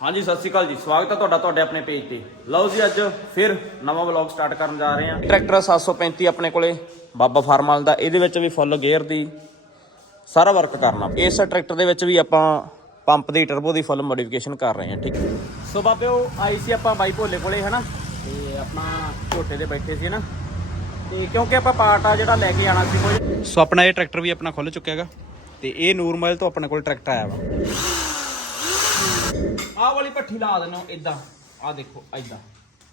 ਹਾਂਜੀ ਸਤਿ ਸ਼੍ਰੀ ਅਕਾਲ ਜੀ। ਸਵਾਗਤ ਹੈ ਤੁਹਾਡਾ ਤੁਹਾਡੇ ਆਪਣੇ ਪੇਜ ਤੇ। ਲਓ ਜੀ ਅੱਜ ਫਿਰ ਨਵਾਂ ਵਲੌਗ ਸਟਾਰਟ ਕਰਨ ਜਾ ਰਹੇ ਹਾਂ। ਟਰੈਕਟਰ 735 ਆਪਣੇ ਕੋਲੇ ਬਾਬਾ ਫਾਰਮ ਵਾਲ ਦਾ। ਇਹਦੇ ਵਿੱਚ ਵੀ ਫੁੱਲ ਗੇਅਰ ਦੀ ਸਾਰਾ ਵਰਕ ਕਰਨਾ। ਇਸ ਟਰੈਕਟਰ ਦੇ ਵਿੱਚ ਵੀ ਆਪਾਂ ਪੰਪ ਦੀ ਟਰਬੋ ਦੀ ਫੁੱਲ ਮੋਡੀਫਿਕੇਸ਼ਨ ਕਰ ਰਹੇ ਹਾਂ ਠੀਕ ਹੈ? ਸੋ ਬਾਬਿਓ ਆਈ ਸੀ ਆਪਾਂ ਬਾਈ ਭੋਲੇ ਕੋਲੇ ਹਨਾ? ਤੇ ਆਪਣਾ ਝੋਟੇ ਦੇ ਬੈਠੇ ਸੀ ਨਾ ਤੇ ਕਿਉਂਕਿ ਆਪਾਂ ਪਾਰਟ ਆ ਜਿਹੜਾ ਲੈ ਕੇ ਆਣਾ ਸੀ ਕੋਈ ਸੋ ਆਪਣਾ ਇਹ ਟਰੈਕਟਰ ਵੀ ਆਪਣਾ ਖੁੱਲ ਚੁੱਕਿਆ ਹੈਗਾ। ਤੇ ਇਹ ਨੂਰਮਹਿਲ ਤੋਂ ਆਪਣੇ ਕੋਲ ਟਰੈਕਟਰ ਆਇਆ ਵਾ। ਆਹ ਵਾਲੀ ਪੱਠੀ ਲਾ ਦੇਣਾ ਇਦਾਂ ਆਹ ਦੇਖੋ ਇਦਾਂ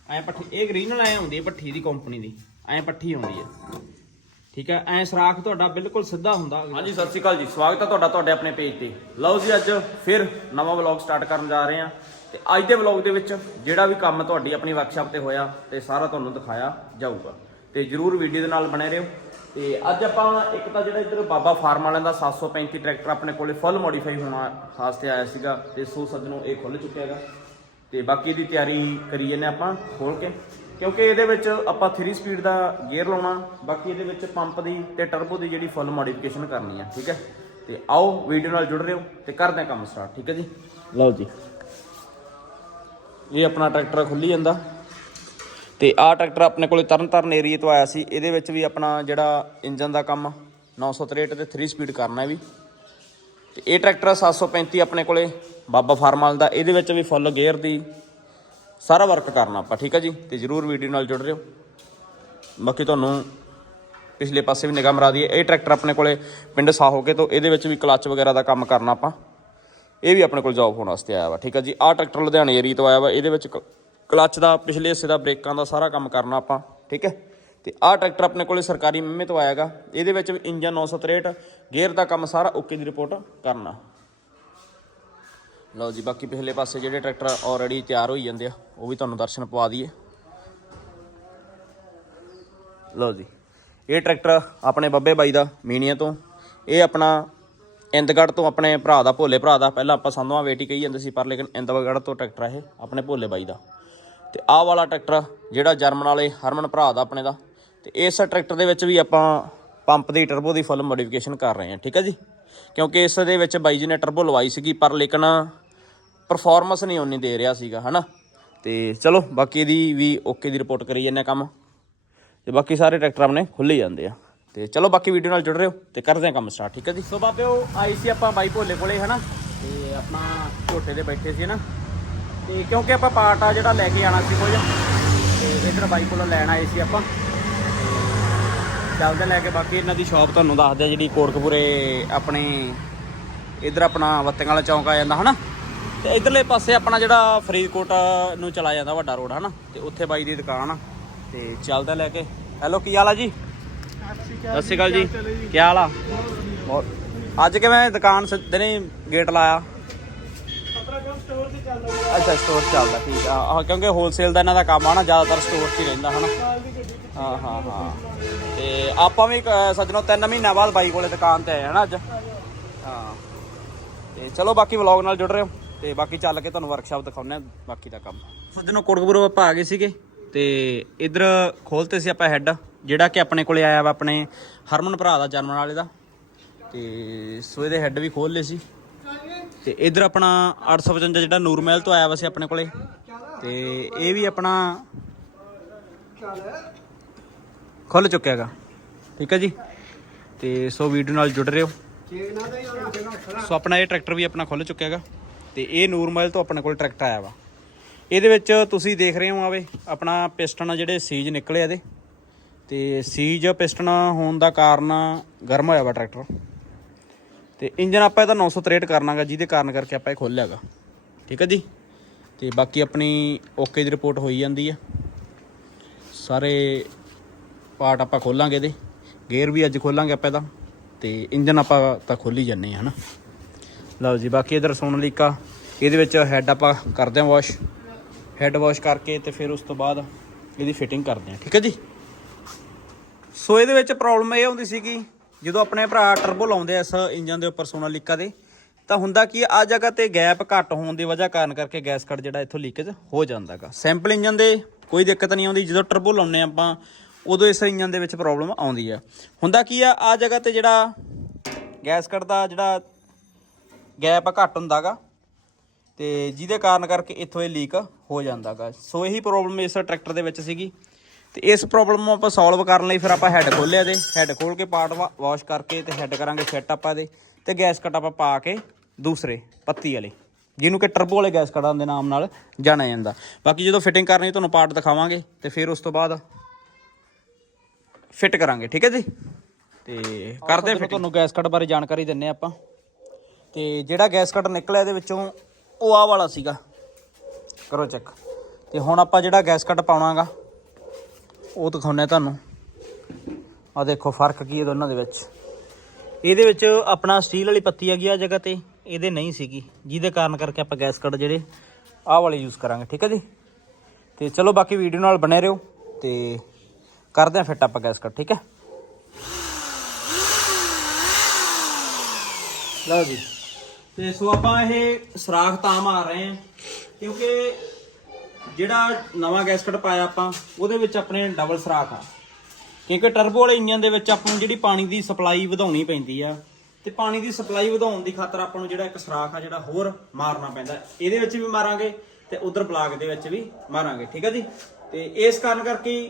ਐ ਪੱਠੀ ਇਹ ਗ੍ਰੀਨਲ ਐ ਹੁੰਦੀ ਹੈ ਪੱਠੀ ਦੀ ਕੰਪਨੀ ਦੀ। ਐ ਪੱਠੀ ਆਉਂਦੀ ਹੈ। ਠੀਕ ਹੈ, ਐ ਸਰਾਖ ਤੁਹਾਡਾ ਬਿਲਕੁਲ ਸਿੱਧਾ ਹੁੰਦਾ। ਹਾਂਜੀ, ਸਤਿ ਸ਼੍ਰੀ ਅਕਾਲ ਜੀ। ਸਵਾਗਤ ਹੈ ਤੁਹਾਡਾ ਤੁਹਾਡੇ ਆਪਣੇ ਪੇਜ ਤੇ। ਲਓ ਜੀ, ਅੱਜ ਫਿਰ ਨਵਾਂ ਵਲੌਗ ਸਟਾਰਟ ਕਰਨ ਜਾ ਰਹੇ ਹਾਂ। ਤੇ ਅੱਜ ਦੇ ਵਲੌਗ ਦੇ ਵਿੱਚ ਜਿਹੜਾ ਵੀ ਕੰਮ ਤੁਹਾਡੀ ਆਪਣੀ ਵਰਕਸ਼ਾਪ ਤੇ ਹੋਇਆ, ਤੇ ਸਾਰਾ ਤੁਹਾਨੂੰ ਦਿਖਾਇਆ ਜਾਊਗਾ। ਤੇ ਜਰੂਰ ਵੀਡੀਓ ਦੇ ਨਾਲ ਬਣੇ ਰਹੋ। ਤੇ ਅੱਜ ਆਪਾਂ ਇੱਕ ਤਾਂ ਜਿਹੜਾ ਇੱਧਰ ਬਾਬਾ ਫਾਰਮ ਵਾਲਿਆਂ ਦਾ 735 ਟਰੈਕਟਰ ਆਪਣੇ ਕੋਲੇ ਫੁੱਲ ਮੋਡੀਫਾਈ ਹੋਣਾ ਵਾਸਤੇ ਆਇਆ ਸੀਗਾ ਤੇ ਸੋ ਸੱਜਣੋ ਇਹ ਖੁੱਲ ਚੁੱਕਿਆ ਹੈਗਾ। ਤੇ ਬਾਕੀ ਦੀ ਤਿਆਰੀ ਕਰੀ ਜਾਂਦੇ ਆਪਾਂ ਖੋਲ ਕੇ। ਕਿਉਂਕਿ ਇਹਦੇ ਵਿੱਚ ਆਪਾਂ 3 ਸਪੀਡ ਦਾ ਗੇਅਰ ਲਾਉਣਾ ਬਾਕੀ ਇਹਦੇ ਵਿੱਚ ਪੰਪ ਦੀ ਤੇ ਟਰਬੋ ਦੀ ਜਿਹੜੀ ਫੁੱਲ ਮੋਡੀਫਿਕੇਸ਼ਨ ਕਰਨੀ ਆ ਠੀਕ ਹੈ? ਤੇ ਆਓ ਵੀਡੀਓ ਨਾਲ ਜੁੜ ਰਹੋ ਤੇ ਕਰਦੇ ਹਾਂ ਕੰਮ ਸਟਾਰਟ ਠੀਕ ਹੈ ਜੀ? ਲਓ ਜੀ। ਇਹ ਆਪਣਾ ਟਰੈਕਟਰ ਖੁੱਲੀ ਜਾਂਦਾ। ਤੇ ਆਹ ਟਰੈਕਟਰ ਆਪਣੇ ਕੋਲੇ ਤਰਨਤਾਰਨ ਏਰੀਏ ਤੋਂ ਆਇਆ ਸੀ। ਇਹਦੇ ਵਿੱਚ ਵੀ ਆਪਣਾ ਜਿਹੜਾ ਇੰਜਨ ਦਾ ਕੰਮ 963 ਤੇ 3 ਸਪੀਡ ਕਰਨਾ ਵੀ। ਤੇ ਇਹ ਟਰੈਕਟਰ 735 ਆਪਣੇ ਕੋਲੇ ਬਾਬਾ ਫਾਰਮ ਦਾ। ਇਹਦੇ ਵਿੱਚ ਵੀ ਫੁੱਲ ਗੇਅਰ ਦੀ ਸਾਰਾ ਵਰਕ ਕਰਨਾ ਆਪਾਂ, ਠੀਕ ਹੈ ਜੀ? ਤੇ ਜਰੂਰ ਵੀਡੀਓ ਨਾਲ ਜੁੜ ਰਹੋ। ਬਾਕੀ ਤੁਹਾਨੂੰ ਪਿਛਲੇ ਪਾਸੇ ਵੀ ਨਿਗਾਹ ਮਰਾ ਦਈਏ। ਇਹ ਟਰੈਕਟਰ ਆਪਣੇ ਕੋਲੇ ਪਿੰਡ ਸਾਹੋਕੇ ਤੋਂ ਇਹਦੇ ਵਿੱਚ ਵੀ ਕਲੱਚ ਵਗੈਰਾ ਦਾ ਕੰਮ ਕਰਨਾ ਆਪਾਂ। ਇਹ ਵੀ ਆਪਣੇ ਕੋਲ ਜੌਬ ਹੋਣ ਵਾਸਤੇ ਆਇਆ ਵਾ, ਠੀਕ ਹੈ ਜੀ? ਆਹ ਟਰੈਕਟਰ ਲੁਧਿਆਣੇ ਏਰੀਆ ਤੋਂ ਆਇਆ ਵਾ। ਇਹਦੇ ਵਿੱਚ ਕ- ਕਲੱਚ ਦਾ, ਪਿਛਲੇ ਹਿੱਸੇ ਦਾ, ਬ੍ਰੇਕਾਂ ਦਾ, ਸਾਰਾ ਕੰਮ ਕਰਨਾ ਆਪਾਂ, ਠੀਕ ਹੈ? ਤੇ ਆਹ ਟਰੈਕਟਰ ਆਪਣੇ ਕੋਲੇ ਸਰਕਾਰੀ ਮਹਿਮੇ ਤੋਂ ਆਇਆਗਾ। ਇਹਦੇ ਵਿੱਚ ਵੀ ਇੰਜਨ 963 ਗੇਅਰ ਦਾ ਕੰਮ ਸਾਰਾ ਓਕੇ ਦੀ ਰਿਪੋਰਟ ਕਰਨਾ। ਲਓ ਜੀ, ਬਾਕੀ ਪਿਛਲੇ ਪਾਸੇ ਜਿਹੜੇ ਟਰੈਕਟਰ ਆਲਰੇਡੀ ਤਿਆਰ ਹੋਈ ਜਾਂਦੇ ਆ, ਉਹ ਵੀ ਤੁਹਾਨੂੰ ਦਰਸ਼ਨ ਪਵਾ ਦਈਏ। ਲਓ ਜੀ, ਇਹ ਟਰੈਕਟਰ ਆਪਣੇ ਬੱਬੇ ਬਾਈ ਦਾ, ਮੀਨੀਆ ਤੋਂ। ਇਹ ਆਪਣਾ ਇੰਦਗੜ੍ਹ ਤੋਂ ਆਪਣੇ ਭਰਾ ਦਾ, ਭੋਲੇ ਭਰਾ ਦਾ। ਪਹਿਲਾਂ ਆਪਾਂ ਸੰਧਵਾ ਵੇਟੀ ਕਹੀ ਜਾਂਦੇ ਸੀ, ਪਰ ਲੇਕਿਨ ਇੰਦਗੜ੍ਹ ਤੋਂ ਟਰੈਕਟਰ ਇਹ, ਆਪਣੇ ਭੋਲੇ ਬਾਈ ਦਾ। ਤੇ ਆਹ ਵਾਲਾ ਟਰੈਕਟਰ ਜਿਹੜਾ ਜਰਮਨ ਵਾਲੇ ਹਰਮਨ ਭਰਾ ਦਾ ਆਪਣੇ ਦਾ। ਤੇ ਇਸ ਟਰੈਕਟਰ ਦੇ ਵਿੱਚ ਵੀ ਆਪਾਂ ਪੰਪ ਦੀ ਟਰਬੋ ਦੀ ਫੁੱਲ ਮੋਡੀਫਿਕੇਸ਼ਨ ਕਰ ਰਹੇ ਹਾਂ, ਠੀਕ ਹੈ ਜੀ? ਕਿਉਂਕਿ ਇਸ ਦੇ ਵਿੱਚ ਬਾਈ ਜੀ ਨੇ ਟਰਬੋ ਲਵਾਈ ਸੀਗੀ, ਪਰ ਲੇਕਿਨ ਪਰਫਾਰਮੈਂਸ ਨਹੀਂ ਓਨੀ ਦੇ ਰਿਹਾ ਸੀਗਾ, ਹਨਾ? ਤੇ ਚਲੋ, ਬਾਕੀ ਦੀ ਵੀ ਓਕੇ ਦੀ ਰਿਪੋਰਟ ਕਰੀ ਜਾਂਦੇ ਹਾਂ ਕੰਮ। ਤੇ ਬਾਕੀ ਸਾਰੇ ਟਰੈਕਟਰ ਆਪਣੇ ਖੁੱਲੇ ਜਾਂਦੇ ਆ। ਤੇ ਚਲੋ, ਬਾਕੀ ਵੀਡੀਓ ਨਾਲ ਜੁੜ ਰਹੇ ਹੋ ਤੇ ਕਰਦੇ ਹਾਂ ਕੰਮ ਸਟਾਰਟ ਠੀਕ ਹੈ ਜੀ? ਸੋ ਬਾਬਿਓ ਆਈ ਸੀ ਆਪਾਂ ਬਾਈ ਭੋਲੇ ਕੋਲੇ, ਹਨਾ? ਤੇ ਆਪਣਾ ਝੋਟੇ ਦੇ ਬੈਠੇ ਸੀ ਨਾ ਤੇ ਕਿਉਂਕਿ ਆਪਾਂ ਪਾਰਟ ਆ ਜਿਹੜਾ ਲੈ ਕੇ ਆਣਾ ਸੀ ਕੁਝ, ਤੇ ਇਧਰ ਬਾਈ ਕੋਲੋਂ ਲੈਣ ਆਏ ਸੀ ਆਪਾਂ। ਤੇ ਚੱਲਦੇ ਲੈ ਕੇ, ਬਾਕੀ ਇਹਨਾਂ ਦੀ ਸ਼ਾਪ ਤੁਹਾਨੂੰ ਦੱਸਦੇ ਆ ਜਿਹੜੀ ਕੋਟਕਪੂਰੇ ਆਪਣੇ ਇਧਰ ਆਪਣਾ ਵੱਤਿਆਂ ਵਾਲਾ ਚੌਂਕ ਆ ਜਾਂਦਾ, ਹਨਾ? ਤੇ ਇਧਰਲੇ ਪਾਸੇ ਆਪਣਾ ਜਿਹੜਾ ਫਰੀਦਕੋਟ ਨੂੰ ਚਲਾ ਜਾਂਦਾ ਵੱਡਾ ਰੋਡ, ਹਨਾ? ਤੇ ਉੱਥੇ ਬਾਈ ਦੀ ਦੁਕਾਨ ਆ। ਤੇ ਚੱਲਦਾ ਲੈ ਕੇ। ਹੈਲੋ, ਕੀ ਹਾਲ ਆ ਜੀ? ਸਤਿ ਸ਼੍ਰੀ ਅਕਾਲ ਜੀ। ਕੀ ਹਾਲ ਆ? ਬਹੁਤ ਅੱਜ ਕਿਵੇਂ ਦੁਕਾਨ ਸਿੱਧੇ ਨੇ ਗੇਟ ਲਾਇਆ? ਅੱਛਾ ਸਟੋਰ ਚੱਲਦਾ ਠੀਕ ਆ। ਆਹ ਕਿਉਂਕਿ ਹੋਲਸੇਲ ਦਾ ਇਹਨਾਂ ਦਾ ਕੰਮ ਆ ਨਾ ਜ਼ਿਆਦਾਤਰ ਸਟੋਰ 'ਚ ਹੀ ਰਹਿੰਦਾ ਹਨਾ? ਹਾਂ ਹਾਂ ਹਾਂ। ਤੇ ਆਪਾਂ ਵੀ ਅਹ, ਸੱਜਣੋ 3 ਮਹੀਨਾ ਬਾਅਦ ਬਾਈ ਕੋਲੇ ਦੁਕਾਨ ਤੇ ਆਏ ਹਨਾ ਅੱਜ। ਹਾਂ। ਤੇ ਚਲੋ ਬਾਕੀ ਵਲੌਗ ਨਾਲ ਜੁੜ ਰਹੇ ਹੋ। ਤੇ ਬਾਕੀ ਚੱਲ ਕੇ ਤੁਹਾਨੂੰ ਵਰਕਸ਼ਾਪ ਦਿਖਾਉਂਦੇ ਆ ਬਾਕੀ ਦਾ ਕੰਮ। ਸੱਜਣੋ ਕੋਟਕਪੁਰੋਂ ਆਪਾਂ ਆ ਗਏ ਸੀਗੇ। ਤੇ ਇਧਰ ਖੋਲਤੇ ਸੀ ਆਪਾਂ ਹੈੱਡ ਜਿਹੜਾ ਕਿ ਆਪਣੇ ਕੋਲੇ ਆਇਆ ਵਾ ਆਪਣੇ ਹਰਮਨ ਭਰਾ ਦਾ ਜਨਮ ਵਾਲੇ ਦਾ। ਤੇ ਸੋ ਇਹਦੇ ਹੈੱਡ ਵੀ ਖੋਲ ਲਏ ਸੀ। ਤੇ ਇਧਰ ਆਪਣਾ 855 ਜਿਹੜਾ ਨੂਰਮਹਿਲ ਤੋਂ ਆਇਆ ਵਾ ਸੀ ਆਪਣੇ ਕੋਲੇ। ਤੇ ਇਹ ਵੀ ਆਪਣਾ ਖੁੱਲ ਚੁੱਕਿਆ ਹੈਗਾ। ਠੀਕ ਹੈ ਜੀ? ਤੇ ਸੋ ਵੀਡੀਓ ਨਾਲ ਜੁੜ ਰਹੇ ਹੋ। ਸੋ ਆਪਣਾ ਇਹ ਟਰੈਕਟਰ ਵੀ ਆਪਣਾ ਖੁੱਲ ਚੁੱਕਿਆ ਹੈਗਾ। ਤੇ ਇਹ ਨੂਰਮਹਿਲ ਤੋਂ ਆਪਣੇ ਕੋਲ ਟਰੈਕਟਰ ਆਇਆ ਵਾ। ਇਹਦੇ ਵਿੱਚ ਤੁਸੀਂ ਦੇਖ ਰਹੇ ਹੋ ਆਵੇ, ਆਪਣਾ ਪਿਸਟਨ ਜਿਹੜੇ ਸੀਜ ਨਿਕਲੇ ਇਹਦੇ। ਤੇ ਸੀਜ ਪਿਸਟਨ ਹੋਣ ਦਾ ਕਾਰਨ ਗਰਮ ਹੋਇਆ ਵਾ ਟਰੈਕਟਰ। ਤੇ ਇੰਜਨ ਆਪਾਂ ਇਹਦਾ 963 ਕਰਨਾਗਾ, ਜਿਹਦੇ ਕਾਰਨ ਕਰਕੇ ਆਪਾਂ ਇਹ ਖੋਲਿਆਗਾ। ਠੀਕ ਹੈ ਜੀ? ਤੇ ਬਾਕੀ ਆਪਣੀ ਓਕੇ ਦੀ ਰਿਪੋਰਟ ਹੋਈ ਜਾਂਦੀ ਹੈ ਸਾਰੇ ਪਾਰਟ ਆਪਾਂ ਖੋਲਾਂਗੇ ਇਹਦੇ। ਗੇਅਰ ਵੀ ਅੱਜ ਖੋਲਾਂਗੇ ਆਪਾਂ ਇਹਦਾ। ਤੇ ਇੰਜਨ ਆਪਾਂ ਤਾਂ ਖੋਲੀ ਜੰਨੇ ਆ, ਹਨਾ? ਲਓ ਜੀ, ਬਾਕੀ ਇਧਰ ਸੋਨਲੀਕਾ ਇਹਦੇ ਵਿੱਚ ਹੈੱਡ ਆਪਾਂ ਕਰਦੇ ਹਾਂ ਵਾਸ਼ ਹੈੱਡ ਵਾਸ਼ ਕਰਕੇ ਤੇ ਫਿਰ ਉਸ ਤੋਂ ਬਾਅਦ ਇਹਦੀ ਫਿਟਿੰਗ ਕਰਦੇ ਹਾਂ ਠੀਕ ਹੈ ਜੀ? ਸੋ ਇਹਦੇ ਵਿੱਚ ਪ੍ਰੋਬਲਮ ਇਹ ਹੁੰਦੀ ਸੀ ਕਿ ਜਦੋਂ ਆਪਣੇ ਭਰਾ ਟਰਬੋ ਲਾਉਂਦੇ ਆ ਇਸ ਇੰਜਨ ਦੇ ਉੱਪਰ ਸੋਨਾਲੀਕਾ ਦੇ, ਤਾਂ ਹੁੰਦਾ ਕੀ ਆ ਜਗ੍ਹਾ ਤੇ ਗੈਪ ਘੱਟ ਹੋਣ ਦੀ ਵਜ੍ਹਾ ਕਾਰਨ ਕਰਕੇ ਗੈਸ ਕੱਟ ਜਿਹੜਾ ਇੱਥੋਂ ਲੀਕੇਜ ਹੋ ਜਾਂਦਾਗਾ। ਸਿੰਪਲ ਇੰਜਨ ਦੇ ਕੋਈ ਦਿੱਕਤ ਨਹੀਂ ਆਉਂਦੀ, ਜਦੋਂ ਟਰਬੋ ਲਾਉਂਦੇ ਆਪਾਂ, ਉਦੋਂ ਇਸ ਇੰਜਨ ਦੇ ਵਿੱਚ ਪ੍ਰੋਬਲਮ ਆਉਂਦੀ ਆ। ਹੁੰਦਾ ਕੀ ਆ ਆ ਜਗ੍ਹਾ ਤੇ ਜਿਹੜਾ ਗੈਸ ਕੱਟ ਦਾ ਜਿਹੜਾ ਗੈਪ ਘੱਟ ਹੁੰਦਾਗਾ, ਤੇ ਜਿਹਦੇ ਕਾਰਨ ਕਰਕੇ ਇੱਥੋਂ ਇਹ ਲੀਕ ਹੋ ਜਾਂਦਾਗਾ। ਸੋ ਇਹੀ ਪ੍ਰੋਬਲਮ ਇਸ ਟਰੈਕਟਰ ਦੇ ਵਿੱਚ ਸੀਗੀ। ਤੇ ਇਸ ਪ੍ਰੋਬਲਮ ਨੂੰ ਆਪਾਂ ਸੋਲਵ ਕਰਨ ਲਈ ਫਿਰ ਆਪਾਂ ਹੈੱਡ ਖੋਲਿਆ ਦੇ ਹੈੱਡ ਖੋਲ ਕੇ ਪਾਰਟ ਵਾਸ਼ ਕਰਕੇ ਤੇ ਹੈੱਡ ਕਰਾਂਗੇ ਫਿੱਟ ਆਪਾਂ ਦੇ ਤੇ ਗੈਸ ਕਟ ਆਪਾਂ ਪਾ ਕੇ ਦੂਸਰੇ ਪੱਤੀ ਵਾਲੇ। ਜਿਹਨੂੰ ਕਿ ਟਰਬੋ ਵਾਲੇ ਗੈਸ ਕਟਾਂ ਦੇ ਨਾਮ ਨਾਲ ਜਾਣਿਆ ਜਾਂਦਾ। ਬਾਕੀ ਜਦੋਂ ਫਿਟਿੰਗ ਕਰਨੀ ਤੁਹਾਨੂੰ ਪਾਰਟ ਦਿਖਾਵਾਂਗੇ ਤੇ ਫਿਰ ਉਸ ਤੋਂ ਬਾਅਦ ਫਿੱਟ ਕਰਾਂਗੇ ਠੀਕ ਹੈ ਜੀ? ਤੇ ਕਰਦੇ ਫਿਰ ਤੁਹਾਨੂੰ ਗੈਸ ਕਟ ਬਾਰੇ ਜਾਣਕਾਰੀ ਦਿੰਨੇ ਆਪਾਂ। ਤੇ ਜਿਹੜਾ ਗੈਸ ਕਟ ਨਿਕਲਿਆ ਇਹਦੇ ਵਿੱਚੋਂ ਉਹ ਆਹ ਵਾਲਾ ਸੀਗਾ। ਕਰੋ ਚੈੱਕ ਤੇ ਹੁਣ ਆਪਾਂ ਜਿਹੜਾ ਗੈਸ ਕਟ ਪਾਉਣਾਗਾ ਉਹ ਦਿਖਾਉਂਦੇ ਹਾਂ ਤੁਹਾਨੂੰ। ਆ ਦੇਖੋ, ਫ਼ਰਕ ਕੀ ਹੈ ਦੋਨਾਂ ਦੇ ਵਿੱਚ। ਇਹਦੇ ਵਿੱਚ ਆਪਣਾ ਸਟੀਲ ਵਾਲੀ ਪੱਤੀ ਹੈਗੀ ਆ ਜਗ੍ਹਾ ਤੇ, ਇਹਦੇ ਨਹੀਂ ਸੀਗੀ। ਜਿਹਦੇ ਕਾਰਨ ਕਰਕੇ ਆਪਾਂ ਗੈਸ ਕੱਟ ਜਿਹੜੇ ਆਹ ਵਾਲੇ ਯੂਜ਼ ਕਰਾਂਗੇ, ਠੀਕ ਹੈ ਜੀ? ਤੇ ਚਲੋ, ਬਾਕੀ ਵੀਡੀਓ ਨਾਲ ਬਣੇ ਰਹੋ ਤੇ ਕਰਦੇ ਆ ਫਿੱਟ ਆਪਾਂ ਗੈਸ ਕੱਟ ਠੀਕ ਹੈ? ਲਓ ਜੀ। ਤੇ ਸੋ ਆਪਾਂ ਇਹ ਸਰਾਖ ਤਾਂ ਮਾਰ ਰਹੇ ਹਾਂ, ਕਿਉਂਕਿ ਜਿਹੜਾ ਨਵਾਂ ਗੈਸਕਟ ਪਾਇਆ ਆਪਾਂ, ਉਹਦੇ ਵਿੱਚ ਆਪਣੇ ਡਬਲ ਸਰਾਖ ਆ। ਕਿਉਂਕਿ ਟਰਬੋ ਵਾਲੇ ਇੰਜਨ ਦੇ ਵਿੱਚ ਆਪਾਂ ਨੂੰ ਜਿਹੜੀ ਪਾਣੀ ਦੀ ਸਪਲਾਈ ਵਧਾਉਣੀ ਪੈਂਦੀ ਆ, ਤੇ ਪਾਣੀ ਦੀ ਸਪਲਾਈ ਵਧਾਉਣ ਦੀ ਖਾਤਰ ਆਪਾਂ ਨੂੰ ਜਿਹੜਾ ਇੱਕ ਸਰਾਖ ਆ, ਜਿਹੜਾ ਹੋਰ ਮਾਰਨਾ ਪੈਂਦਾ। ਇਹਦੇ ਵਿੱਚ ਵੀ ਮਾਰਾਂਗੇ, ਤੇ ਉਧਰ ਬਲਾਕ ਦੇ ਵਿੱਚ ਵੀ ਮਾਰਾਂਗੇ, ਠੀਕ ਆ ਜੀ? ਤੇ ਇਸ ਕਾਰਨ ਕਰਕੇ,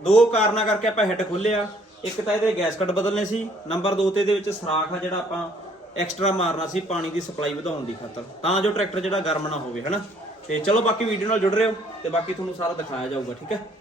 ਦੋ ਕਾਰਨਾਂ ਕਰਕੇ ਆਪਾਂ ਹੈੱਡ ਖੋਲਿਆ ਇੱਕ ਤਾਂ ਇਹਦੇ ਗੈਸਕਟ ਬਦਲਨੇ ਸੀ, ਨੰਬਰ 2 ਤੇ ਇਹਦੇ ਵਿੱਚ ਸਰਾਖ ਆ, ਜਿਹੜਾ ਆਪਾਂ ਐਕਸਟਰਾ ਮਾਰਨਾ ਸੀ ਪਾਣੀ ਦੀ ਸਪਲਾਈ ਵਧਾਉਣ ਦੀ ਖਾਤਰ। ਤਾਂ ਜੋ ਟਰੈਕਟਰ ਜਿਹੜਾ ਗਰਮ ਨਾ ਹੋਵੇ, ਹਨਾ? ਤੇ ਚਲੋ ਬਾਕੀ ਵੀਡੀਓ ਨਾਲ ਜੁੜ ਰਹੇ ਹੋ ਤੇ ਬਾਕੀ ਤੁਹਾਨੂੰ ਸਾਰਾ ਦਿਖਾਇਆ ਜਾਊਗਾ, ਠੀਕ ਹੈ?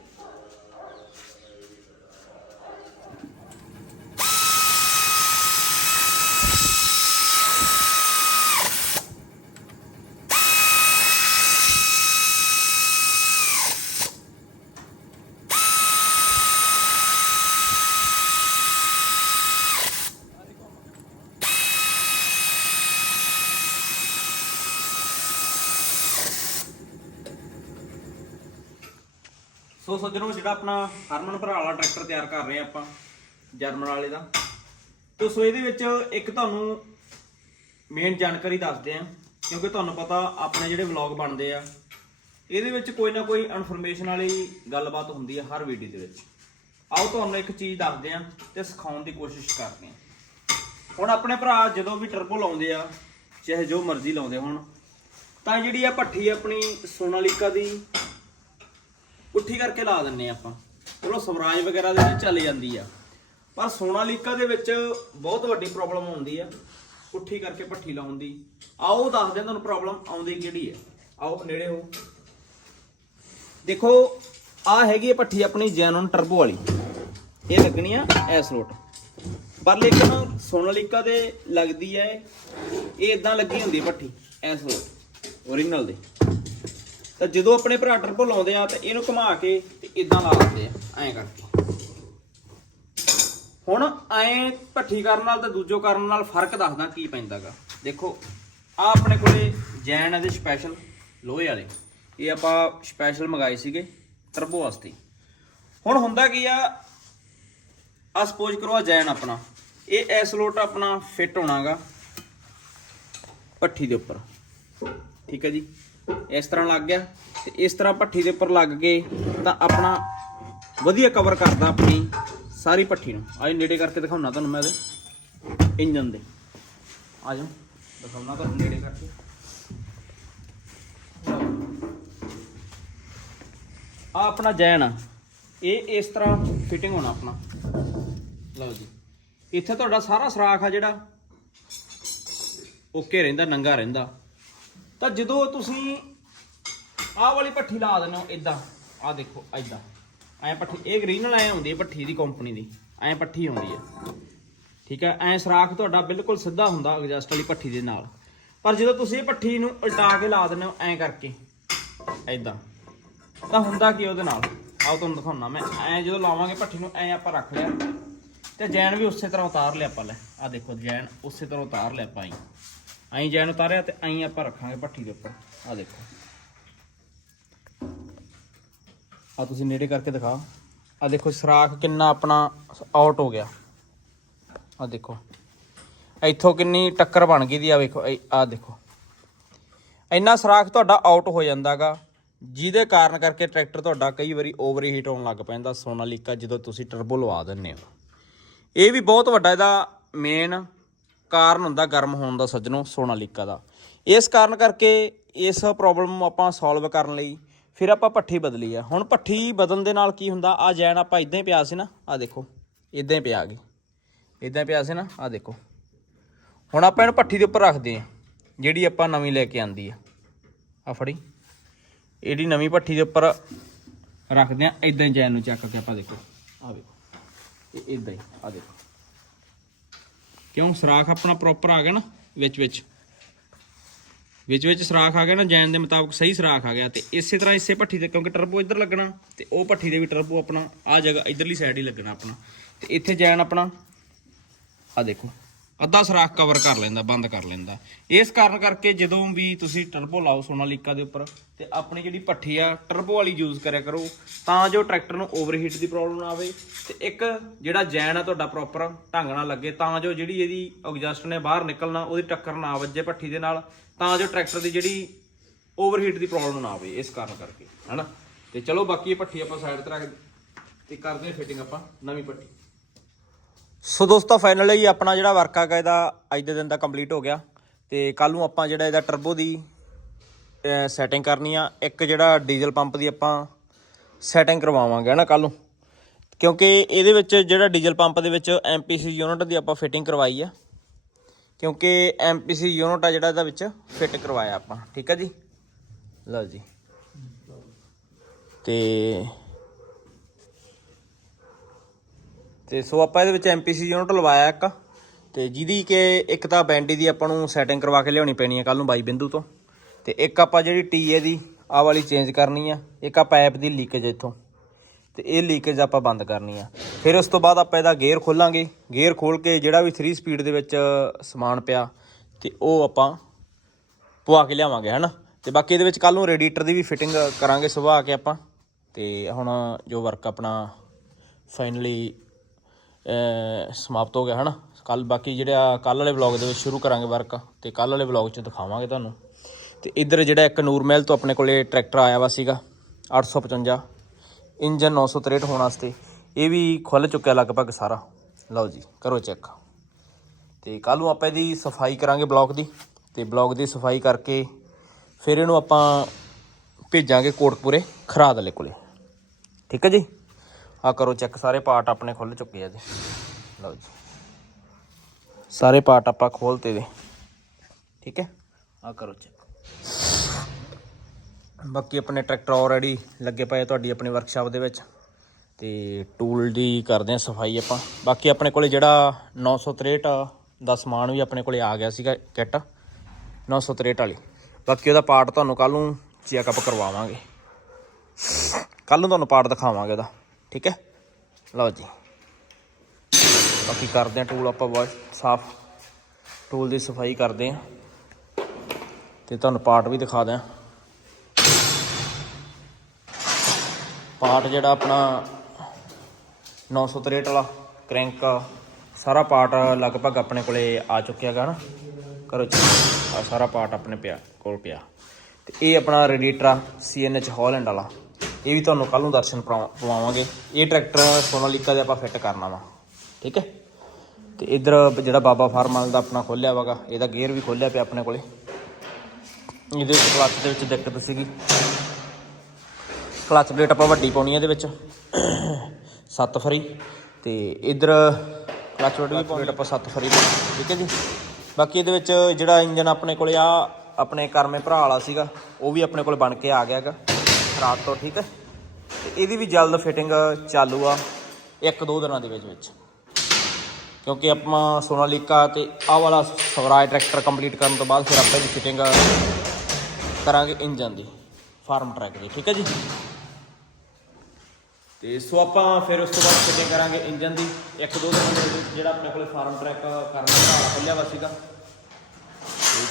ਸੋ ਸੱਜਣੋ, ਜਿਹੜਾ ਆਪਣਾ ਹਰਮਨ ਭਰਾ ਵਾਲਾ ਟਰੈਕਟਰ ਤਿਆਰ ਕਰ ਰਹੇ ਆ ਆਪਾਂ, ਜਰਮਨ ਵਾਲੇ ਦਾ। ਤੇ ਸੋ ਇਹਦੇ ਵਿੱਚ ਇੱਕ ਤੁਹਾਨੂੰ ਮੇਨ ਜਾਣਕਾਰੀ ਦੱਸਦੇ ਆ ਕਿਉਂਕਿ ਤੁਹਾਨੂੰ ਪਤਾ ਆਪਣੇ ਜਿਹੜੇ ਵਲੌਗ ਬਣਦੇ ਆ, ਇਹਦੇ ਵਿੱਚ ਕੋਈ ਨਾ ਕੋਈ ਇਨਫੋਰਮੇਸ਼ਨ ਵਾਲੀ ਗੱਲਬਾਤ ਹੁੰਦੀ ਆ ਹਰ ਵੀਡੀਓ ਦੇ ਵਿੱਚ। ਆਓ ਤੁਹਾਨੂੰ ਇੱਕ ਚੀਜ਼ ਦੱਸਦੇ ਆ ਤੇ ਸਿਖਾਉਣ ਦੀ ਕੋਸ਼ਿਸ਼ ਕਰਦੇ ਆ ਹੁਣ ਆਪਣੇ ਭਰਾ ਜਦੋਂ ਵੀ ਟਰਬੋ ਲਾਉਂਦੇ ਆ, ਚਾਹੇ ਜੋ ਮਰਜ਼ੀ ਲਾਉਂਦੇ ਹੋਣ, ਤਾਂ ਜਿਹੜੀ ਆ ਭੱਠੀ ਆਪਣੀ ਸੋਨਾਲੀਕਾ ਦੀ ਪੁੱਠੀ ਕਰਕੇ ਲਾ ਦਿੰਨੇ ਆ ਆਪਾਂ। ਚਲੋ, ਸਵਰਾਜ ਵਗੈਰਾ ਦੇ ਵਿੱਚ ਚੱਲ ਜਾਂਦੀ ਆ। ਪਰ ਸੋਨਾਲੀਕਾ ਦੇ ਵਿੱਚ ਬਹੁਤ ਵੱਡੀ ਪ੍ਰੋਬਲਮ ਆਉਂਦੀ ਆ। ਪੁੱਠੀ ਕਰਕੇ ਭੱਠੀ ਲਾਉਣ ਦੀ ਆਓ ਦੱਸਦੇ ਹਾਂ ਤੁਹਾਨੂੰ ਪ੍ਰੋਬਲਮ ਆਉਂਦੀ ਕਿਹੜੀ ਹੈ ਆਓ, ਨੇੜੇ ਹੋ। ਦੇਖੋ, ਆ ਹੈਗੀ ਹੈ ਭੱਠੀ ਆਪਣੀ ਜੈਨਨ ਟਰਬੋ ਵਾਲੀ। ਇਹ ਲੱਗਣੀ ਆ ਐਸ ਲੋਟ ਪਰ ਲੇਕਿਨ ਸੋਨਾਲੀਕਾ ਦੇ ਲੱਗਦੀ ਹੈ ਇਹ। ਇਦਾਂ ਲੱਗੀ ਹੁੰਦੀ ਹੈ ਭੱਠੀ, ਐਸ ਲੋਟ ਓਰੀਜਨਲ ਦੇ। ਤਾਂ ਜਦੋਂ ਆਪਣੇ ਭਰਾ ਟਰਬੋ ਲਾਉਂਦੇ ਆ ਤਾਂ ਇਹਨੂੰ ਘੁਮਾ ਕੇ ਤੇ ਇਦਾਂ ਲਾ ਦਿੰਦੇ ਆ, ਐਂ ਕਰਕੇ। ਹੁਣ ਐਂ ਭੱਠੀ ਕਰਨ ਨਾਲ ਤੇ ਦੂਜੋ ਕਰਨ ਨਾਲ ਫ਼ਰਕ ਦੱਸਦਾ ਕੀ ਪੈਂਦਾਗਾ। ਦੇਖੋ, ਆ ਆਪਣੇ ਕੋਲੇ ਜੈਨ ਇਹਦੇ ਸਪੈਸ਼ਲ ਲੋਹੇ ਵਾਲੇ। ਇਹ ਆਪਾਂ ਸਪੈਸ਼ਲ ਮੰਗਾਏ ਸੀਗੇ ਟਰਬੋ ਵਾਸਤੇ। ਹੁਣ ਹੁੰਦਾ ਕੀ ਆ ਆ ਸਪੋਜ਼ ਕਰੋ ਆ ਜੈਨ ਆਪਣਾ। ਇਹ ਐਸ ਲੋਟ ਆਪਣਾ ਫਿੱਟ ਹੋਣਾਗਾ ਭੱਠੀ ਦੇ ਉੱਪਰ। ਠੀਕ ਹੈ ਜੀ? ਇਸ ਤਰ੍ਹਾਂ ਲੱਗ ਗਿਆ। ਤੇ ਇਸ ਤਰ੍ਹਾਂ ਭੱਠੀ ਦੇ ਉੱਪਰ ਲੱਗ ਕੇ ਤਾਂ ਆਪਣਾ ਵਧੀਆ ਕਵਰ ਕਰਦਾ ਆਪਣੀ ਸਾਰੀ ਭੱਠੀ ਨੂੰ। ਆਹ ਨੇੜੇ ਕਰਕੇ ਦਿਖਾਉਣਾ ਤੁਹਾਨੂੰ ਮੈਂ ਇਹਦੇ। ਇੰਜਨ ਦੇ। ਆ ਜਾਓ। ਦਿਖਾਉਣਾ ਤੁਹਾਨੂੰ ਨੇੜੇ ਕਰਕੇ। ਆ ਆਪਣਾ ਜੈਨ ਆ। ਇਹ ਇਸ ਤਰ੍ਹਾਂ ਫਿਟਿੰਗ ਹੋਣਾ ਆਪਣਾ। ਲਓ ਜੀ। ਇੱਥੇ ਤੁਹਾਡਾ ਸਾਰਾ ਸਰਾਖ ਆ ਜਿਹੜਾ। ਓਕੇ ਰਹਿੰਦਾ, ਨੰਗਾ ਰਹਿੰਦਾ। ਤਾਂ ਜਦੋਂ ਤੁਸੀਂ ਆਹ ਵਾਲੀ ਪੱਠੀ ਲਾ ਦਿੰਦੇ ਹੋ ਇਦਾਂ ਆਹ ਦੇਖੋ ਇਦਾਂ ਐ ਪੱਠੀ ਇਹ ਓਰੀਜਨਲ ਐ ਹੁੰਦੀ ਹੈ ਪੱਠੀ ਦੀ ਕੰਪਨੀ ਦੀ। ਐ ਪੱਠੀ ਹੁੰਦੀ ਹੈ। ਠੀਕ ਹੈ, ਐ ਸਰਾਖ ਤੁਹਾਡਾ ਬਿਲਕੁਲ ਸਿੱਧਾ ਹੁੰਦਾ ਐਗਜ਼ਾਸਟ ਵਾਲੀ ਪੱਠੀ ਦੇ ਨਾਲ। ਪਰ ਜਦੋਂ ਤੁਸੀਂ ਇਹ ਪੱਠੀ ਨੂੰ ਉਲਟਾ ਕੇ ਲਾ ਦਿੰਦੇ ਹੋ, ਐ ਕਰਕੇ ਇਦਾਂ ਤਾਂ ਹੁੰਦਾ ਕੀ ਉਹਦੇ ਨਾਲ? ਆਓ ਤੁਹਾਨੂੰ ਦਿਖਾਉਣਾ ਮੈਂ। ਐ ਜਦੋਂ ਲਾਵਾਂਗੇ ਪੱਠੀ ਨੂੰ, ਐ ਆਪਾਂ ਰੱਖ ਲਿਆ। ਤੇ ਜੈਨ ਵੀ ਉਸੇ ਤਰ੍ਹਾਂ ਉਤਾਰ ਲਿਆ ਆਪਾਂ ਲੈ। ਆ ਦੇਖੋ, ਜੈਨ ਉਸੇ ਤਰ੍ਹਾਂ ਉਤਾਰ ਲਿਆ ਆਪਾਂ ਐਂ ਐਂ ਜੈਨ ਉਤਾਰਿਆ ਤੇ ਐਂ ਆਪਾਂ ਰੱਖਾਂਗੇ ਭੱਠੀ ਦੇ ਉੱਪਰ। ਆ ਦੇਖੋ। ਆ ਤੁਸੀਂ ਨੇੜੇ ਕਰਕੇ ਦਿਖਾ ਆ ਦੇਖੋ ਸਰਾਖ ਕਿੰਨਾ ਆਪਣਾ ਆਊਟ ਹੋ ਗਿਆ। ਆ ਦੇਖੋ। ਇੱਥੋਂ ਕਿੰਨੀ ਟੱਕਰ ਬਣ ਗਈ ਦੀ ਆ ਵੇਖੋ। ਆ ਦੇਖੋ। ਇੰਨਾ ਸਰਾਖ ਤੁਹਾਡਾ ਆਊਟ ਹੋ ਜਾਂਦਾਗਾ, ਜਿਹਦੇ ਕਾਰਨ ਕਰਕੇ ਟਰੈਕਟਰ ਤੁਹਾਡਾ ਕਈ ਵਾਰੀ ਓਵਰ ਹੀਟ ਹੋਣ ਲੱਗ ਪੈਂਦਾ, ਸੋਨਾਲੀਕਾ, ਜਦੋਂ ਤੁਸੀਂ ਟਰਬੋ ਲਵਾ ਦਿੰਦੇ ਹੋ। ਇਹ ਵੀ ਬਹੁਤ ਵੱਡਾ ਇਹਦਾ ਮੇਨ ਕਾਰਨ ਹੁੰਦਾ ਗਰਮ ਹੋਣ ਦਾ ਸੱਜਣੋ ਸੋਨਾਲੀਕਾ ਦਾ। ਇਸ ਕਾਰਨ ਕਰਕੇ ਇਸ ਪ੍ਰੋਬਲਮ ਨੂੰ ਆਪਾਂ ਸੋਲਵ ਕਰਨ ਲਈ ਫਿਰ ਆਪਾਂ ਪੱਠੀ ਬਦਲੀ ਆ। ਹੁਣ ਪੱਠੀ ਬਦਲਣ ਦੇ ਨਾਲ ਕੀ ਹੁੰਦਾ? ਆ ਜੈਨ ਆਪਾਂ ਇਦਾਂ ਹੀ ਪਿਆ ਸੀ ਨਾ ਆ ਦੇਖੋ, ਇਦਾਂ ਹੀ ਪਿਆ ਗਈ। ਇਦਾਂ ਪਿਆ ਸੀ ਨਾ ਆ ਦੇਖੋ। ਹੁਣ ਆਪਾਂ ਇਹਨੂੰ ਪੱਠੀ ਦੇ ਉੱਪਰ ਰੱਖਦੇ ਆ ਜਿਹੜੀ ਆਪਾਂ ਨਵੀਂ ਲੈ ਕੇ ਆਂਦੀ ਆ। ਆ ਫੜੀ। ਇਹਦੀ ਨਵੀਂ ਪੱਠੀ ਦੇ ਉੱਪਰ ਰੱਖਦੇ ਆ ਇਦਾਂ ਹੀ ਜੈਨ ਨੂੰ ਚੱਕ ਕੇ ਆਪਾਂ ਦੇਖੋ। ਆ ਵੇਖੋ ਇਹ ਇਦਾਂ ਹੀ ਆ ਦੇਖੋ। ਕਿਉਂ? ਸਰਾਖ ਆਪਣਾ ਪ੍ਰੋਪਰ ਆ ਗਿਆ ਨਾ, ਵਿੱਚ ਵਿੱਚ। ਵਿੱਚ ਵਿੱਚ ਸਰਾਖ ਆ ਗਿਆ ਨਾ, ਜੈਨ ਦੇ ਮੁਤਾਬਕ ਸਹੀ ਸਰਾਖ ਆ ਗਿਆ। ਤੇ ਇਸੇ ਤਰ੍ਹਾਂ ਇਸੇ ਭੱਠੀ ਤੇ, ਕਿਉਂਕਿ ਟਰਬੋ ਇੱਧਰ ਲੱਗਣਾ, ਤੇ ਉਹ ਭੱਠੀ ਦੇ ਵੀ ਟਰਬੋ ਆਪਣਾ ਆ ਜਗ੍ਹਾ ਇਧਰਲੀ ਸਾਈਡ ਹੀ ਲੱਗਣਾ ਆਪਣਾ। ਤੇ ਇੱਥੇ ਜੈਨ ਆਪਣਾ ਆ ਦੇਖੋ। ਅੱਧਾ ਸਰਾਖ ਕਵਰ ਕਰ ਲੈਂਦਾ, ਬੰਦ ਕਰ ਲੈਂਦਾ। ਇਸ ਕਾਰਨ ਕਰਕੇ ਜਦੋਂ ਵੀ ਤੁਸੀਂ ਟਰਬੋ ਲਾਓ ਸੋਨਾਲੀਕਾ ਦੇ ਉੱਪਰ ਤੇ ਆਪਣੀ ਜਿਹੜੀ ਭੱਠੀ ਆ ਟਰਬੋ ਵਾਲੀ ਯੂਜ਼ ਕਰਿਆ ਕਰੋ, ਤਾਂ ਜੋ ਟਰੈਕਟਰ ਨੂੰ ਓਵਰਹੀਟ ਦੀ ਪ੍ਰੋਬਲਮ ਨਾ ਆਵੇ ਤੇ ਇੱਕ ਜਿਹੜਾ ਜੈਨ ਆ ਤੁਹਾਡਾ ਪ੍ਰੋਪਰ ਢੰਗ ਨਾਲ ਲੱਗੇ, ਤਾਂ ਜੋ ਜਿਹੜੀ ਇਹਦੀ ਐਗਜ਼ਾਸਟ ਨੇ ਬਾਹਰ ਨਿਕਲਣਾ, ਉਹਦੀ ਟੱਕਰ ਨਾ ਵੱਜੇ ਭੱਠੀ ਦੇ ਨਾਲ, ਤਾਂ ਜੋ ਟਰੈਕਟਰ ਦੀ ਜਿਹੜੀ ਓਵਰਹੀਟ ਦੀ ਪ੍ਰੋਬਲਮ ਨਾ ਆਵੇ ਇਸ ਕਾਰਨ ਕਰਕੇ, ਹਨਾ? ਤੇ ਚਲੋ ਬਾਕੀ ਇਹ ਭੱਠੀ ਆਪਾਂ ਸਾਈਡ ਤੇ ਰੱਖ ਤੇ ਕਰਦੇ ਹਾਂ ਫਿਟਿੰਗ ਆਪਾਂ ਨਵੀਂ ਭੱਠੀ। ਸੋ ਦੋਸਤੋ ਫਾਈਨਲੀ ਆਪਣਾ ਜਿਹੜਾ ਵਰਕ ਹੈਗਾ ਇਹਦਾ ਅੱਜ ਦੇ ਦਿਨ ਦਾ ਕੰਪਲੀਟ ਹੋ ਗਿਆ। ਤੇ ਕੱਲ ਨੂੰ ਆਪਾਂ ਜਿਹੜਾ ਇਹਦਾ ਟਰਬੋ ਦੀ ਸੈਟਿੰਗ ਕਰਨੀ ਆ। ਇੱਕ ਜਿਹੜਾ ਡੀਜ਼ਲ ਪੰਪ ਦੀ ਆਪਾਂ ਸੈਟਿੰਗ ਕਰਵਾਵਾਂਗੇ ਨਾ ਕੱਲ ਨੂੰ? ਕਿਉਂਕਿ ਇਹਦੇ ਵਿੱਚ ਜਿਹੜਾ ਡੀਜ਼ਲ ਪੰਪ ਦੇ ਵਿੱਚ ਐਮਪੀਸੀ ਯੂਨਿਟ ਦੀ ਆਪਾਂ ਫਿਟਿੰਗ ਕਰਵਾਈ ਆ। ਕਿਉਂਕਿ ਐਮਪੀਸੀ ਯੂਨਿਟ ਆ ਜਿਹੜਾ ਇਹਦਾ ਵਿੱਚ ਫਿਟ ਕਰਵਾਇਆ ਆਪਾਂ, ਠੀਕ ਹੈ ਜੀ? ਲਓ ਜੀ। ਤੇ ਤੇ ਸੋ ਆਪਾਂ ਇਹਦੇ ਵਿੱਚ ਐਮਪੀਸੀ ਯੂਨਿਟ ਲਵਾਇਆ ਇੱਕ, ਤੇ ਜਿਹਦੀ ਕਿ ਇੱਕ ਤਾਂ ਬੈਂਡੀ ਦੀ ਆਪਾਂ ਨੂੰ ਸੈਟਿੰਗ ਕਰਵਾ ਕੇ ਲਿਆਉਣੀ ਪੈਣੀ ਹੈ ਕੱਲ ਨੂੰ ਬਾਈ ਬਿੰਦੂ ਤੋਂ। ਤੇ ਇੱਕ ਆਪਾਂ ਜਿਹੜੀ ਟੀਏ ਦੀ, ਆਹ ਵਾਲੀ ਚੇਂਜ ਕਰਨੀ ਆ, ਇੱਕ ਆ ਪਾਈਪ ਦੀ ਲੀਕੇਜ ਇੱਥੋਂ। ਤੇ ਇਹ ਲੀਕੇਜ ਆਪਾਂ ਬੰਦ ਕਰਨੀ ਆ। ਫਿਰ ਉਸ ਤੋਂ ਬਾਅਦ ਆਪਾਂ ਇਹਦਾ ਗੇਅਰ ਖੋਲਾਂਗੇ। ਗੇਅਰ ਖੋਲ ਕੇ ਜਿਹੜਾ ਵੀ 3 ਸਪੀਡ ਦੇ ਵਿੱਚ ਸਮਾਨ ਪਿਆ, ਤੇ ਉਹ ਆਪਾਂ ਪਵਾ ਕੇ ਲਿਆਵਾਂਗੇ, ਹਨਾ? ਤੇ ਬਾਕੀ ਇਹਦੇ ਵਿੱਚ ਕੱਲ ਨੂੰ ਰੇਡੀਏਟਰ ਦੀ ਵੀ ਫਿਟਿੰਗ ਕਰਾਂਗੇ ਸੁਭਾ ਕੇ ਆਪਾਂ। ਤੇ ਹੁਣ ਜੋ ਵਰਕ ਆਪਣਾ ਫਾਈਨਲੀ ਸਮਾਪਤ ਹੋ ਗਿਆ, ਹਨਾ? ਕੱਲ ਬਾਕੀ ਜਿਹੜਾ ਕੱਲ ਵਾਲੇ ਵਲੌਗ ਦੇ ਵਿੱਚ ਸ਼ੁਰੂ ਕਰਾਂਗੇ ਵਰਕ ਤੇ ਕੱਲ ਵਾਲੇ ਵਲੌਗ 'ਚ ਦਿਖਾਵਾਂਗੇ ਤੁਹਾਨੂੰ। ਤੇ ਇੱਧਰ ਜਿਹੜਾ ਇੱਕ ਨੂਰ ਮਹਿਲ ਤੋਂ ਆਪਣੇ ਕੋਲੇ ਟਰੈਕਟਰ ਆਇਆ ਵਾ ਸੀਗਾ 855 ਇੰਜਨ 963 ਹੋਣ ਵਾਸਤੇ। ਇਹ ਵੀ ਖੁੱਲ ਚੁੱਕਿਆ ਲਗਭਗ ਸਾਰਾ। ਲਓ ਜੀ, ਕਰੋ ਚੈੱਕ ਤੇ ਕੱਲ ਨੂੰ ਆਪਾਂ ਇਹਦੀ ਸਫ਼ਾਈ ਕਰਾਂਗੇ ਬਲੌਕ ਦੀ। ਤੇ ਬਲੌਕ ਦੀ ਸਫ਼ਾਈ ਕਰਕੇ ਫਿਰ ਇਹਨੂੰ ਆਪਾਂ ਭੇਜਾਂਗੇ ਕੋਟਪੂਰੇ ਖਰਾਦ ਵਾਲੇ ਕੋਲੇ। ਠੀਕ ਹੈ ਜੀ? ਆ ਕਰੋ ਚੈੱਕ ਸਾਰੇ ਪਾਰਟ ਆਪਣੇ ਖੁੱਲ ਚੁੱਕੇ ਆ ਜੀ। ਲਓ ਜੀ। ਸਾਰੇ ਪਾਰਟ ਆਪਾਂ ਖੋਲਤੇ ਦੇ ਠੀਕ ਹੈ? ਆ ਕਰੋ ਚੈੱਕ ਬਾਕੀ ਆਪਣੇ ਟਰੈਕਟਰ ਆਲਰੇਡੀ ਲੱਗੇ ਪਏ ਤੁਹਾਡੀ ਆਪਣੀ ਵਰਕਸ਼ਾਪ ਦੇ ਵਿੱਚ। ਤੇ ਟੂਲ ਦੀ ਕਰਦੇ ਆ ਸਫ਼ਾਈ ਆਪਾਂ। ਬਾਕੀ ਆਪਣੇ ਕੋਲੇ ਜਿਹੜਾ 963 ਦਾ ਸਮਾਨ ਵੀ ਆਪਣੇ ਕੋਲੇ ਆ ਗਿਆ ਸੀਗਾ ਕਿੱਟ 963 ਵਾਲੀ। ਬਾਕੀ ਉਹਦਾ ਪਾਰਟ ਤੁਹਾਨੂੰ ਕੱਲ ਨੂੰ ਚੈੱਕਅਪ ਕਰਵਾਵਾਂਗੇ। ਕੱਲ ਨੂੰ ਤੁਹਾਨੂੰ ਪਾਰਟ ਦਿਖਾਵਾਂਗੇ ਉਹਦਾ। ਠੀਕ ਹੈ? ਲਓ ਜੀ। ਬਾਕੀ ਕਰਦੇ ਆ ਟੂਲ ਆਪਾਂ ਬਹੁਤ ਸਾਫ਼ ਟੂਲ ਦੀ ਸਫ਼ਾਈ ਕਰਦੇ ਆ ਤੇ ਤੁਹਾਨੂੰ ਪਾਰਟ ਵੀ ਦਿਖਾ ਦਿਆਂ। ਪਾਰਟ ਜਿਹੜਾ ਆਪਣਾ 963 ਵਾਲਾ ਕ੍ਰੈਂਕ ਸਾਰਾ ਪਾਰਟ ਲਗਭਗ ਆਪਣੇ ਕੋਲੇ ਆ ਚੁੱਕਿਆ ਹੈਗਾ ਨਾ। ਕਰੋ ਆ ਸਾਰਾ ਪਾਰਟ ਆਪਣੇ ਪਿਆ, ਕੋਲ ਪਿਆ। ਤੇ ਇਹ ਆਪਣਾ ਰੇਡੀਏਟਰ ਆ ਸੀਐਨਐਚ ਹਾਲੈਂਡ ਵਾਲਾ। ਇਹ ਵੀ ਤੁਹਾਨੂੰ ਕੱਲ ਨੂੰ ਦਰਸ਼ਨ ਪਵਾ- ਪਵਾਵਾਂਗੇ। ਇਹ ਟਰੈਕਟਰ ਸੋਨਾਲੀਕਾ ਦੇ ਆਪਾਂ ਫਿੱਟ ਕਰਨਾ ਵਾ, ਠੀਕ ਹੈ? ਤੇ ਇਧਰ ਜਿਹੜਾ ਬਾਬਾ ਫਾਰਮਲ ਦਾ ਆਪਣਾ ਖੋਲਿਆ ਵਾਗਾ, ਇਹਦਾ ਗੇਅਰ ਵੀ ਖੋਲਿਆ ਪਿਆ ਆਪਣੇ ਕੋਲੇ। ਇਹਦੇ ਵਿੱਚ ਕਲੱਚ ਦੇ ਵਿੱਚ ਦਿੱਕਤ ਸੀਗੀ। ਕਲੱਚ ਪਲੇਟ ਆਪਾਂ ਵੱਡੀ ਪਾਉਣੀ ਹੈ ਇਹਦੇ ਵਿੱਚ। 7 ਫਰੀ। ਤੇ ਇਧਰ ਕਲੱਚ ਪਲੇਟ ਵੀ ਪਲੇਟ ਆਪਾਂ 7 ਫਰੀ ਠੀਕ ਹੈ ਜੀ? ਬਾਕੀ ਇਹਦੇ ਵਿੱਚ ਜਿਹੜਾ ਇੰਜਨ ਆਪਣੇ ਕੋਲੇ ਆ, ਆਪਣੇ ਕਰਮੇ ਭਰਾ ਵਾਲਾ ਸੀਗਾ, ਉਹ ਵੀ ਆਪਣੇ ਕੋਲ ਬਣ ਕੇ ਆ ਗਿਆ ਹੈਗਾ। ਰਾਤ ਤੋਂ, ਠੀਕ ਹੈ? ਤੇ ਇਹਦੀ ਵੀ ਜਲਦ ਫਿਟਿੰਗ ਚਾਲੂ ਆ ਇੱਕ ਦੋ ਦਿਨਾਂ ਦੇ ਵਿੱਚ ਵਿੱਚ। ਕਿਉਂਕਿ ਆਪਾਂ ਸੋਨਾਲੀਕਾ ਤੇ ਆਹ ਵਾਲਾ ਸਵਰਾਜ ਟਰੈਕਟਰ ਕੰਪਲੀਟ ਕਰਨ ਤੋਂ ਬਾਅਦ ਫਿਰ ਆਪਾਂ ਇਹਦੀ ਫਿਟਿੰਗ ਕਰਾਂਗੇ ਇੰਜਨ ਦੀ ਫਾਰਮ ਟਰੈਕ ਦੀ, ਠੀਕ ਹੈ ਜੀ? ਤੇ ਸੋ ਆਪਾਂ ਫਿਰ ਉਸ ਤੋਂ ਬਾਅਦ ਫਿਟਿੰਗ ਕਰਾਂਗੇ ਇੰਜਨ ਦੀ। ਇੱਕ ਦੋ ਦਿਨਾਂ ਦੇ ਵਿੱਚ ਜਿਹੜਾ ਆਪਣੇ ਕੋਲੇ ਫਾਰਮ ਟਰੈਕ ਕਰਨ ਦਾ ਹਾਲਾ ਖੁੱਲਿਆ ਵਾ ਸੀਗਾ।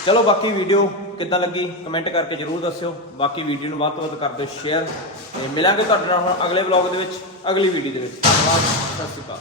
ਚਲੋ ਬਾਕੀ ਵੀਡੀਓ ਕਿੱਦਾਂ ਲੱਗੀ ਕਮੈਂਟ ਕਰਕੇ ਜਰੂਰ ਦੱਸਿਓ। ਬਾਕੀ ਵੀਡੀਓ ਨੂੰ ਵੱਧ ਤੋਂ ਵੱਧ ਕਰ ਦਿਓ ਸ਼ੇਅਰ ਤੇ ਮਿਲਾਂਗੇ ਤੁਹਾਡੇ ਨਾਲ ਹੁਣ ਅਗਲੇ ਵਲੌਗ ਦੇ ਵਿੱਚ, ਅਗਲੀ ਵੀਡੀਓ ਦੇ ਵਿੱਚ। ਧੰਨਵਾਦ, ਸਤਿ ਸ਼੍ਰੀ ਅਕਾਲ।